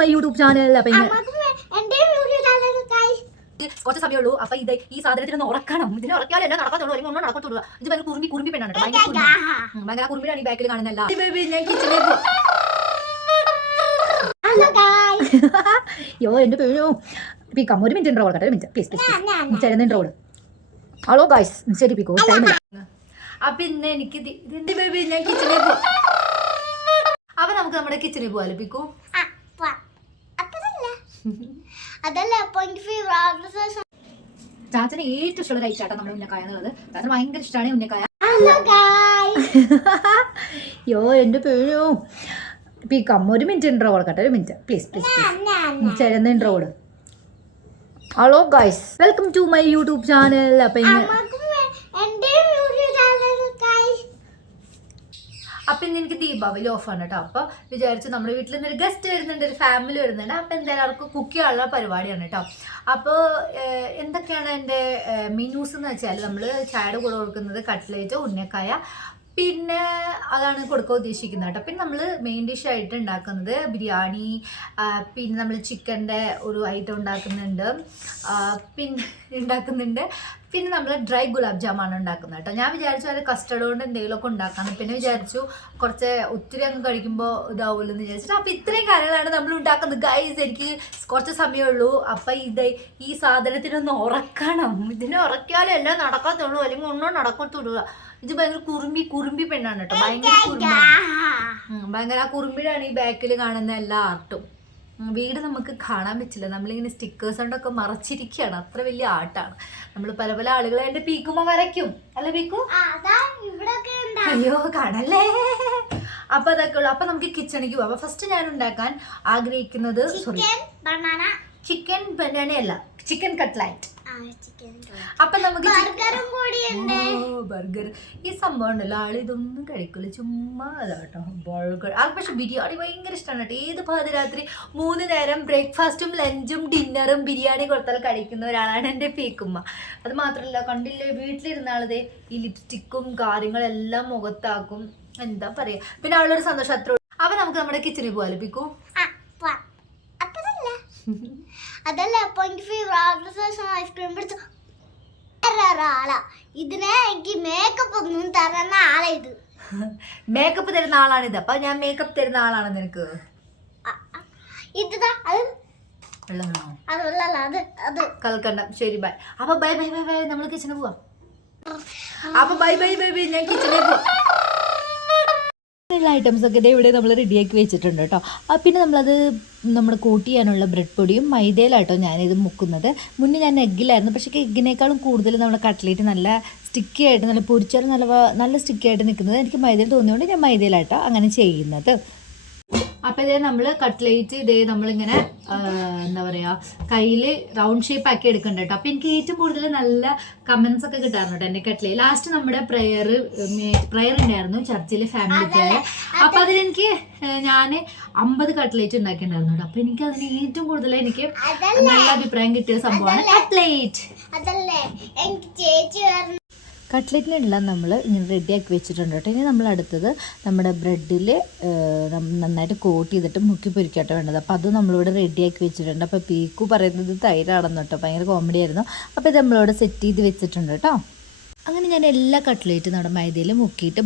My YouTube channel. അപ്പം കുറച്ച് സമയമുള്ളൂ. അപ്പൊ ഇത് ഈ സാധനത്തിനൊന്ന് ഉറക്കണം. ഇതിനെ ഉറക്കാലല്ല നടക്കത്തുള്ളൂ, അല്ലെങ്കിൽ ഒന്നും നടക്കത്തുള്ളൂ. ഇത് ഭയങ്കര കുറുമ്പി പെണ്ണാണ് കേട്ടോ, ഭയങ്കര കുറുമ്പിലാണ് ഈ ബാക്കിൽ കാണുന്നല്ല. യോ എന്റെ പേരോ പിക്കാം. ഒരു മിനിറ്റ് ഓടട്ടെ, ഒരു മിനിറ്റ് പ്ലീസ് പ്ലീസ് ചെറുതിൻ്റെ റോഡ്. ഹലോ ഗായ്സ്, ശരി പിക്കോ ടൈമില്ല. അപ്പൊ ഇന്ന് എനിക്ക് ഞാൻ കിച്ചണിൽ പോവാം. അപ്പൊ നമുക്ക് നമ്മുടെ കിച്ചണിൽ പോവാലോ പിക്കു. ചാച്ചന് ഏറ്റവും ഇഷ്ടമുള്ള കഴിച്ചാട്ടോ നമ്മുടെ ഉന്നക്കായ എന്നുള്ളത്. ചാച്ചന് ഭയങ്കര ഇഷ്ടമാണ് ഉന്നക്കായ. യോ എന്റെ പേരോ പിക്കാം. ഒരു മിനിറ്റ് ഇൻട്രോ കൊടുക്കട്ടെ, ഒരു മിനിറ്റ് പ്ലീസ് പ്ലീസ് പ്ലീസ് ചെറുതിൻ്റെ ഇൻട്രോ കൊടു. Hello guys, welcome to my YouTube channel. അപ്പൊ ഇന്ന് എനിക്ക് ദീപാവലി ഓഫാണ് കേട്ടോ. അപ്പോൾ വിചാരിച്ചു നമ്മുടെ വീട്ടിൽ നിന്നൊരു ഗസ്റ്റ് വരുന്നുണ്ട്, ഒരു ഫാമിലി വരുന്നുണ്ട്. അപ്പോൾ എന്തായാലും അവർക്ക് കുക്ക് ചെയ്യാനുള്ള പരിപാടിയാണ് കേട്ടോ. അപ്പോൾ എന്തൊക്കെയാണ് എൻ്റെ മെനൂസ് എന്ന് വെച്ചാൽ, നമ്മൾ ചായയുടെ കൂടെ കൊടുക്കുന്നത് കട്ട്ലേറ്റ്, ഉന്നക്കായ, പിന്നെ അതാണ് കൊടുക്കാൻ ഉദ്ദേശിക്കുന്നത് കേട്ടോ. പിന്നെ നമ്മൾ മെയിൻ ഡിഷായിട്ട് ഉണ്ടാക്കുന്നത് ബിരിയാണി, പിന്നെ നമ്മൾ ചിക്കൻ്റെ ഒരു ഐറ്റം ഉണ്ടാക്കുന്നുണ്ട്, പിന്നെ നമ്മൾ ഡ്രൈ ഗുലാബ് ജാമാണ് ഉണ്ടാക്കുന്നത് കേട്ടോ. ഞാൻ വിചാരിച്ചു അത് കസ്റ്റർഡ് കൊണ്ട് എന്തെങ്കിലുമൊക്കെ ഉണ്ടാക്കാമെന്ന്. പിന്നെ വിചാരിച്ചു കുറച്ച് ഒത്തിരി അങ്ങ് കഴിക്കുമ്പോൾ ഇതാവുമല്ലോ എന്ന് വിചാരിച്ചിട്ട്. അപ്പോൾ ഇത്രയും കാര്യങ്ങളാണ് നമ്മൾ ഉണ്ടാക്കുന്നത് ഗൈസ്. എനിക്ക് കുറച്ച് സമയമുള്ളൂ. അപ്പം ഈ സാധനത്തിനൊന്ന് ഉറക്കണം. ഇതിനെ ഉറക്കിയാലേ എല്ലാം നടക്കത്തുള്ളൂ, അല്ലെങ്കിൽ ഒന്നും നടക്കത്തുള്ളൂ. ഇത് ഭയങ്കര കുറുമ്പി പെണ്ണാണ് കേട്ടോ, ഭയങ്കര ആ കുറുമ്പിടാണ് ഈ ബാക്കിൽ കാണുന്ന എല്ലാ ആർട്ടും. വീട് നമുക്ക് കാണാൻ പറ്റില്ല, നമ്മളിങ്ങനെ സ്റ്റിക്കേഴ്സ് കൊണ്ടൊക്കെ മറച്ചിരിക്കുകയാണ്. അത്ര വലിയ ആർട്ടാണ്. നമ്മൾ പല പല ആളുകളെ എൻ്റെ പീക്കുമ്പോൾ വരയ്ക്കും അല്ലേ പീക്കു? അയ്യോ കാണല്ലേ. അപ്പൊ അതൊക്കെ ഉള്ളു. അപ്പൊ നമുക്ക് കിച്ചണിക്ക് പോവാം. അപ്പൊ ഫസ്റ്റ് ഞാൻ ഉണ്ടാക്കാൻ ആഗ്രഹിക്കുന്നത് ചിക്കൻ ബനാനയല്ല, ചിക്കൻ കട്ട്ലൈറ്റ്. അപ്പൊ നമുക്ക് ബർഗർ ഈ സംഭവം ഉണ്ടല്ലോ, ആള് ഇതൊന്നും കഴിക്കില്ല, ചുമ്മാ അതാട്ടോ ബർഗർ. ആൾക്ക് പക്ഷെ ബിരിയാണി ഭയങ്കര ഇഷ്ടമാണ് കേട്ടോ. ഏത് പാതിരാത്രി 3 നേരം ബ്രേക്ക്ഫാസ്റ്റും ലഞ്ചും ഡിന്നറും ബിരിയാണി കൊടുത്താൽ കഴിക്കുന്ന ഒരാളാണ് എൻ്റെ പീക്കുമ്മ. അത് മാത്രമല്ല, കണ്ടില്ലേ വീട്ടിലിരുന്നാളതേ ഈ ലിപ്സ്റ്റിക്കും കാര്യങ്ങളെല്ലാം മുഖത്താക്കും. എന്താ പറയാ, പിന്നെ അവളൊരു സന്തോഷം അത്ര. അപ്പൊ നമുക്ക് നമ്മുടെ കിച്ചണിൽ പോവാലോ പിക്കു? അതല്ല ഐസ്ക്രീം പിടിച്ച ആളാ. ഇതിനെ എനിക്ക് മേക്കപ്പ് ഒന്നും തരുന്ന ആളാ. ഇത് മേക്കപ്പ് തരുന്ന ആളാണിത്. അപ്പൊ ഞാൻ മേക്കപ്പ് തരുന്ന ആളാണ് നിനക്ക്. കൽക്കണ്ട. ശരി ബൈ. അപ്പൊ ബൈ ബൈ ബൈ ബൈ, നമ്മൾ കിച്ചണിൽ പോവാം. അപ്പൊ ബൈ ബൈ ബൈ ബൈ, ഞാൻ കിച്ചണിൽ പോവാം. ഐറ്റംസ് ഒക്കെ ഇവിടെ നമ്മൾ റെഡിയാക്കി വെച്ചിട്ടുണ്ട് കേട്ടോ. പിന്നെ നമ്മൾ കോട്ട് ചെയ്യാനുള്ള ബ്രെഡ് പൊടിയും മൈദയിലാട്ടോ ഞാനിത് മുക്കുന്നത്. മുന്നേ ഞാൻ എഗ്ഗിലായിരുന്നു, പക്ഷേ എഗ്ഗിനേക്കാളും കൂടുതൽ നമ്മുടെ കട്ട്ലേറ്റ് നല്ല സ്റ്റിക്കി ആയിട്ട്, നല്ല പൊരിച്ചാൽ നല്ല സ്റ്റിക്കി ആയിട്ട് നിൽക്കുന്നത് എനിക്ക് മൈദയിൽ തോന്നിയുകൊണ്ട് ഞാൻ മൈദയിലാട്ടോ അങ്ങനെ ചെയ്യുന്നത്. അപ്പോൾ ഇതേ നമ്മൾ കട്ട്ലേറ്റ് നമ്മളിങ്ങനെ എന്താ പറയുക, കയ്യിൽ റൗണ്ട് ഷേപ്പ് ആക്കി എടുക്കുന്നുണ്ട് കേട്ടോ. അപ്പോൾ എനിക്ക് ഏറ്റവും കൂടുതൽ നല്ല കമൻസ് ഒക്കെ കിട്ടാറുണ്ട് കേട്ടോ എൻ്റെ കട്ട്ലേറ്റ്. ലാസ്റ്റ് നമ്മുടെ പ്രയർ ഉണ്ടായിരുന്നു ചർച്ചിലെ ഫാമിലി പ്രയർ. അപ്പോൾ അതിലെനിക്ക് ഞാൻ 50 കട്ട്ലേറ്റ് ഉണ്ടാക്കിയിട്ടുണ്ടായിരുന്നു കേട്ടോ. അപ്പോൾ എനിക്ക് അതിന് ഏറ്റവും കൂടുതൽ എനിക്ക് നല്ല അഭിപ്രായം കിട്ടിയ സംഭവമാണ് കട്ട്ലേറ്റ്. കട്ട്ലേറ്റിനെല്ലാം നമ്മൾ ഇങ്ങനെ റെഡിയാക്കി വെച്ചിട്ടുണ്ട് കേട്ടോ. ഇനി നമ്മൾ അടുത്തത് നമ്മുടെ ബ്രെഡിൽ നന്നായിട്ട് കോട്ട് ചെയ്തിട്ട് മുക്കി പൊരിക്കാട്ടോ വേണ്ടത്. അപ്പോൾ അത് നമ്മളിവിടെ റെഡിയാക്കി വെച്ചിട്ടുണ്ട്. അപ്പോൾ പീക്കു പറയുന്നത് തൈരാണെന്ന് കേട്ടോ, ഭയങ്കര കോമഡി ആയിരുന്നു. അപ്പോൾ ഇത് നമ്മളിവിടെ സെറ്റ് ചെയ്ത് വെച്ചിട്ടുണ്ട് കേട്ടോ. അങ്ങനെ ഞാൻ എല്ലാ കട്ട്ലേറ്റും നമ്മുടെ മൈദയിൽ മുക്കിയിട്ട്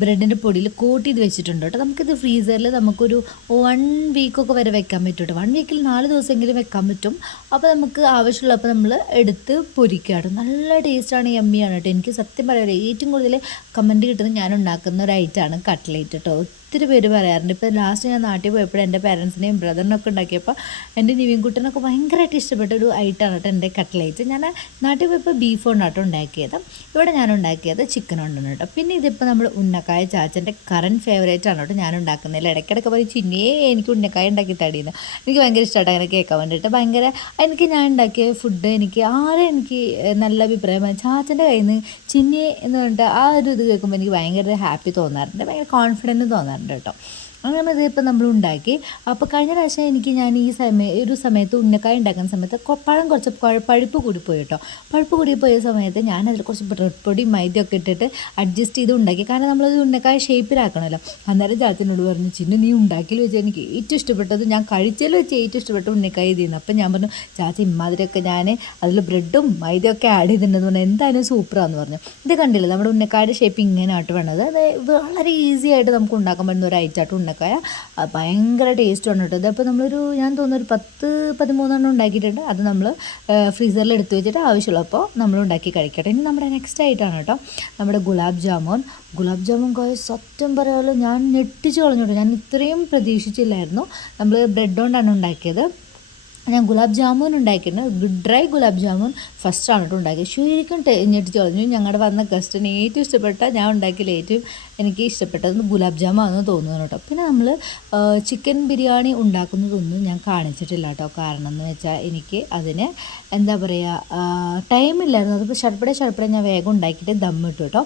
ബ്രെഡിൻ്റെ പൊടിയിൽ കോട്ട് ചെയ്ത് വെച്ചിട്ടുണ്ട് കേട്ടോ. നമുക്കിത് ഫ്രീസറിൽ നമുക്കൊരു 1 വീക്കൊക്കെ വരെ വെക്കാൻ പറ്റും കേട്ടോ. 1 വീക്കിൽ 4 ദിവസമെങ്കിലും വെക്കാൻ പറ്റും. അപ്പോൾ നമുക്ക് ആവശ്യമുള്ളപ്പോൾ നമ്മൾ എടുത്ത് പൊരിക്കുക കേട്ടോ. നല്ല ടേസ്റ്റാണ്, യമ്മിയാണ് കേട്ടോ. എനിക്ക് സത്യം പറയാം ഏറ്റവും കൂടുതൽ കമൻറ്റ് കിട്ടുന്നത് ഞാൻ ഉണ്ടാക്കുന്ന ഒരു ഐറ്റമാണ് കട്ട്ലേറ്റ് കേട്ടോ. ഒത്തിരി പേര് പറയാറുണ്ട്. ഇപ്പോൾ ലാസ്റ്റ് ഞാൻ നാട്ടിൽ പോയപ്പോൾ എൻ്റെ പാരൻസിനെയും ബ്രദറിനൊക്കെ ഉണ്ടാക്കിയപ്പോൾ എൻ്റെ നിവിൻകുട്ടനൊക്കെ ഭയങ്കരമായിട്ട് ഇഷ്ടപ്പെട്ട ഒരു ഐറ്റമാണ് കേട്ടോ എൻ്റെ കട്ട്ലേറ്റ്. ഞാൻ നാട്ടിൽ പോയപ്പോൾ ബീഫ് കൊണ്ടാട്ടോ ഉണ്ടാക്കിയത്. ഇവിടെ ഞാൻ ഉണ്ടാക്കിയത് ചിക്കൻ കൊണ്ടാണ് കേട്ടോ. പിന്നെ ഇതിപ്പോൾ നമ്മൾ ഉന്നക്കായ ചാച്ചൻ്റെ കറൻറ്റ് ഫേവറേറ്റ് ആണ് കേട്ടോ ഞാൻ ഉണ്ടാക്കുന്നതിൽ. ഇടയ്ക്കിടയ്ക്ക് പറയും ചിന്നേ എനിക്ക് ഉന്നക്കായ ഉണ്ടാക്കി തടീന്ന്. എനിക്ക് ഭയങ്കര ഇഷ്ടമായിട്ട് അങ്ങനെ കേൾക്കാൻ വേണ്ടിയിട്ട്. എനിക്ക് ഞാൻ ഉണ്ടാക്കിയ ഫുഡ് എനിക്ക് നല്ല അഭിപ്രായമാണ്. ചാച്ചൻ്റെ കയ്യിൽ നിന്ന് ചിന്നേ എന്ന് പറഞ്ഞിട്ട് ആ ഒരു ഇത് കേൾക്കുമ്പോൾ എനിക്ക് ഭയങ്കര ഹാപ്പി തോന്നാറുണ്ട്, ഭയങ്കര കോൺഫിഡൻറ്റ് തോന്നാറുണ്ട് കേട്ടോ. അങ്ങനെ ഇതിപ്പോൾ നമ്മൾ ഉണ്ടാക്കി. അപ്പോൾ കഴിഞ്ഞ പ്രാവശ്യം ഞാൻ ഈ ഒരു സമയത്ത് ഉന്നക്കായ ഉണ്ടാക്കുന്ന സമയത്ത് പഴം കുറച്ച് പഴുപ്പ് കൂടിപ്പോയി കേട്ടോ. പഴുപ്പ് കൂടിപ്പോയ സമയത്ത് ഞാനതിൽ കുറച്ച് ബ്രെഡ് പൊടി മൈദയൊക്കെ ഇട്ടിട്ട് അഡ്ജസ്റ്റ് ചെയ്ത് ഉണ്ടാക്കി. കാരണം നമ്മളത് ഉന്നക്കായ ഷേപ്പിലാക്കണമല്ലോ. അന്നേരം ചാച്ചനോട് പറഞ്ഞു, ചിന്നു നീ ഉണ്ടാക്കിയിൽ വെച്ചാൽ എനിക്ക് ഏറ്റവും ഇഷ്ടപ്പെട്ടത്, ഞാൻ കഴിച്ചതിൽ വെച്ച് ഏറ്റവും ഇഷ്ടപ്പെട്ട ഉന്നക്കായ ഇതിന്ന്. അപ്പം ഞാൻ പറഞ്ഞു, ചാച്ച ഇമ്മാതിരിയൊക്കെ ഞാൻ അതിൽ ബ്രെഡും മൈദയൊക്കെ ആഡ് ചെയ്തിട്ടുണ്ടെന്ന് പറഞ്ഞു, എന്തായാലും സൂപ്പറാന്ന് പറഞ്ഞു. ഇത് കണ്ടില്ല നമ്മുടെ ഉന്നക്കായുടെ ഷേപ്പ് ഇങ്ങനെ ആയിട്ട് വേണത്. അത് വളരെ ഈസി ആയിട്ട് നമുക്ക് ഉണ്ടാക്കാൻ പറ്റുന്ന ഒരു ഐറ്റായിട്ട് ഉന്നക്കായ. ഭയങ്കര ടേസ്റ്റാണ് കേട്ടോ. അതപ്പോൾ ഞാൻ തോന്നുന്നു ഒരു 10-13 ഉണ്ടാക്കിയിട്ടുണ്ട്. അത് നമ്മൾ ഫ്രീസറിൽ എടുത്ത് വെച്ചിട്ട് ആവശ്യമുള്ളപ്പോൾ നമ്മൾ ഉണ്ടാക്കി കഴിക്കട്ടെ. ഇനി നമ്മുടെ നെക്സ്റ്റ് ആയിട്ടാണ് കേട്ടോ നമ്മുടെ ഗുലാബ് ജാമുൻ സത്യം പറയാമല്ലോ ഞാൻ ഞെട്ടിച്ച് കളഞ്ഞു കേട്ടോ. ഞാൻ ഇത്രയും പ്രതീക്ഷിച്ചില്ലായിരുന്നു. നമ്മൾ ബ്രെഡ് കൊണ്ടാണ് ഉണ്ടാക്കിയത്. ഞാൻ ഗുലാബ് ജാമുൻ ഉണ്ടാക്കിയിട്ടുണ്ട്. ഡ്രൈ ഗുലാബ് ജാമുൻ ഫസ്റ്റാണ് കേട്ടോ ഉണ്ടാക്കിയത്. ശരിക്കും ഞെട്ടിച്ച് കളഞ്ഞു. ഞങ്ങളുടെ വന്ന ഗസ്റ്റിന് ഏറ്റവും ഇഷ്ടപ്പെട്ട, ഞാൻ ഉണ്ടാക്കിയതിൽ ഏറ്റവും എനിക്ക് ഇഷ്ടപ്പെട്ടത് ഗുലാബ് ജാമാണെന്ന് തോന്നുന്നു കേട്ടോ. പിന്നെ നമ്മൾ ചിക്കൻ ബിരിയാണി ഉണ്ടാക്കുന്നതൊന്നും ഞാൻ കാണിച്ചിട്ടില്ല കേട്ടോ. കാരണം എന്ന് വെച്ചാൽ എനിക്ക് അതിന് എന്താ പറയുക ടൈമില്ലായിരുന്നു. അതിപ്പോൾ ഷടപ്പടെ ഞാൻ വേഗം ഉണ്ടാക്കിയിട്ട് ദമ്മിട്ടു കേട്ടോ.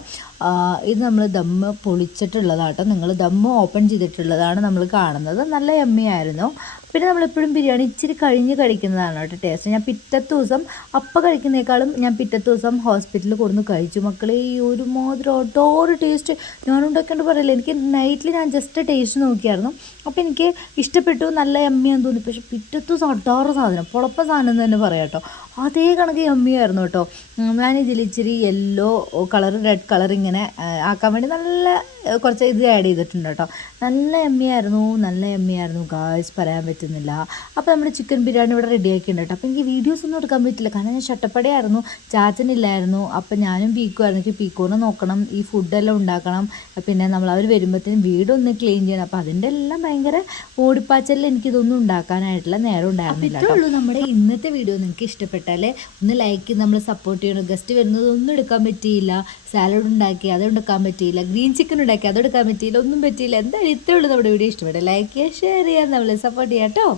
ഇത് നമ്മൾ ദമ്മ് പൊളിച്ചിട്ടുള്ളതാട്ടോ. നിങ്ങൾ ദമ്മ് ഓപ്പൺ ചെയ്തിട്ടുള്ളതാണ് നമ്മൾ കാണുന്നത്. നല്ല യമ്മിയായിരുന്നു. പിന്നെ നമ്മളെപ്പോഴും ബിരിയാണി ഇച്ചിരി കഴിഞ്ഞ് കഴിക്കുന്നതാണ് കേട്ടോ ടേസ്റ്റ്. ഞാൻ പിറ്റത്തെ ദിവസം അപ്പം കഴിക്കുന്നേക്കാളും ഞാൻ പിറ്റത്തെ ദിവസം ഹോസ്പിറ്റലിൽ കൊടുന്ന് കഴിച്ചു മക്കളെ. ഈ ഒരുമാതിരി ഒട്ടോറ് ടേസ്റ്റ് ഞാനുണ്ടാക്കേണ്ട പറയില്ല. എനിക്ക് നൈറ്റിൽ ഞാൻ ജസ്റ്റ് ടേസ്റ്റ് നോക്കിയായിരുന്നു. അപ്പോൾ എനിക്ക് ഇഷ്ടപ്പെട്ടു, നല്ല യമ്മിയാന്ന് തോന്നി. പക്ഷേ പിറ്റത്തെ ദിവസം ഒട്ടാറ് സാധനം പൊളപ്പ സാധനം തന്നെ പറയാം കേട്ടോ. അതേ കണക്ക് യമ്മിയായിരുന്നു കേട്ടോ. ഞാൻ ഇതിലിച്ചിരി യെല്ലോ കളർ റെഡ് കളർ ഇങ്ങനെ ആക്കാൻ വേണ്ടി നല്ല കുറച്ച് ഇത് ആഡ് ചെയ്തിട്ടുണ്ട് കേട്ടോ. നല്ല യമ്മിയായിരുന്നു ഗായ്സ്, പറയാൻ പറ്റുന്നില്ല. അപ്പോൾ നമ്മുടെ ചിക്കൻ ബിരിയാണി ഇവിടെ റെഡിയാക്കിയിട്ടുണ്ട് കേട്ടോ. അപ്പോൾ എനിക്ക് വീഡിയോസ് ഒന്നും എടുക്കാൻ പറ്റില്ല, കാരണം ഞാൻ ഷട്ടപ്പടയായിരുന്നു, ചാച്ചനില്ലായിരുന്നു. അപ്പോൾ ഞാനും പീക്കുമായിരുന്നു. എനിക്ക് പീക്കോനെ നോക്കണം, ഈ ഫുഡെല്ലാം ഉണ്ടാക്കണം, പിന്നെ അവർ വരുമ്പോഴത്തേനും വീടൊന്ന് ക്ലീൻ ചെയ്യണം. അപ്പോൾ അതിൻ്റെ എല്ലാം ഭയങ്കര ഓടിപ്പാച്ചലിൽ എനിക്കിതൊന്നും ഉണ്ടാക്കാനായിട്ടുള്ള നേരം ഉണ്ടായിരുന്നില്ല. ഇത്രയുള്ളൂ നമ്മുടെ ഇന്നത്തെ വീഡിയോ. നിങ്ങൾക്ക് ഇഷ്ടപ്പെട്ടാൽ ഒന്ന് ലൈക്ക് ചെയ്ത് നമ്മൾ സപ്പോർട്ട് ചെയ്യണം. ഗസ്റ്റ് വരുന്നത് ഒന്നും എടുക്കാൻ പറ്റിയില്ല. സാലഡ് ഉണ്ടാക്കി അതെടുക്കാൻ പറ്റിയില്ല. ഗ്രീൻ ചിക്കൻ ഉണ്ടാക്കി അതെടുക്കാൻ പറ്റിയില്ല. ഒന്നും പറ്റിയില്ല. എന്തായാലും ഇത്രയുള്ളൂ നമ്മുടെ വീഡിയോ. ഇഷ്ടപ്പെട്ട ലൈക്ക് ചെയ്യുക, ഷെയർ ചെയ്യുക, നമ്മളെ സപ്പോർട്ട് ചെയ്യാം കേട്ടോ.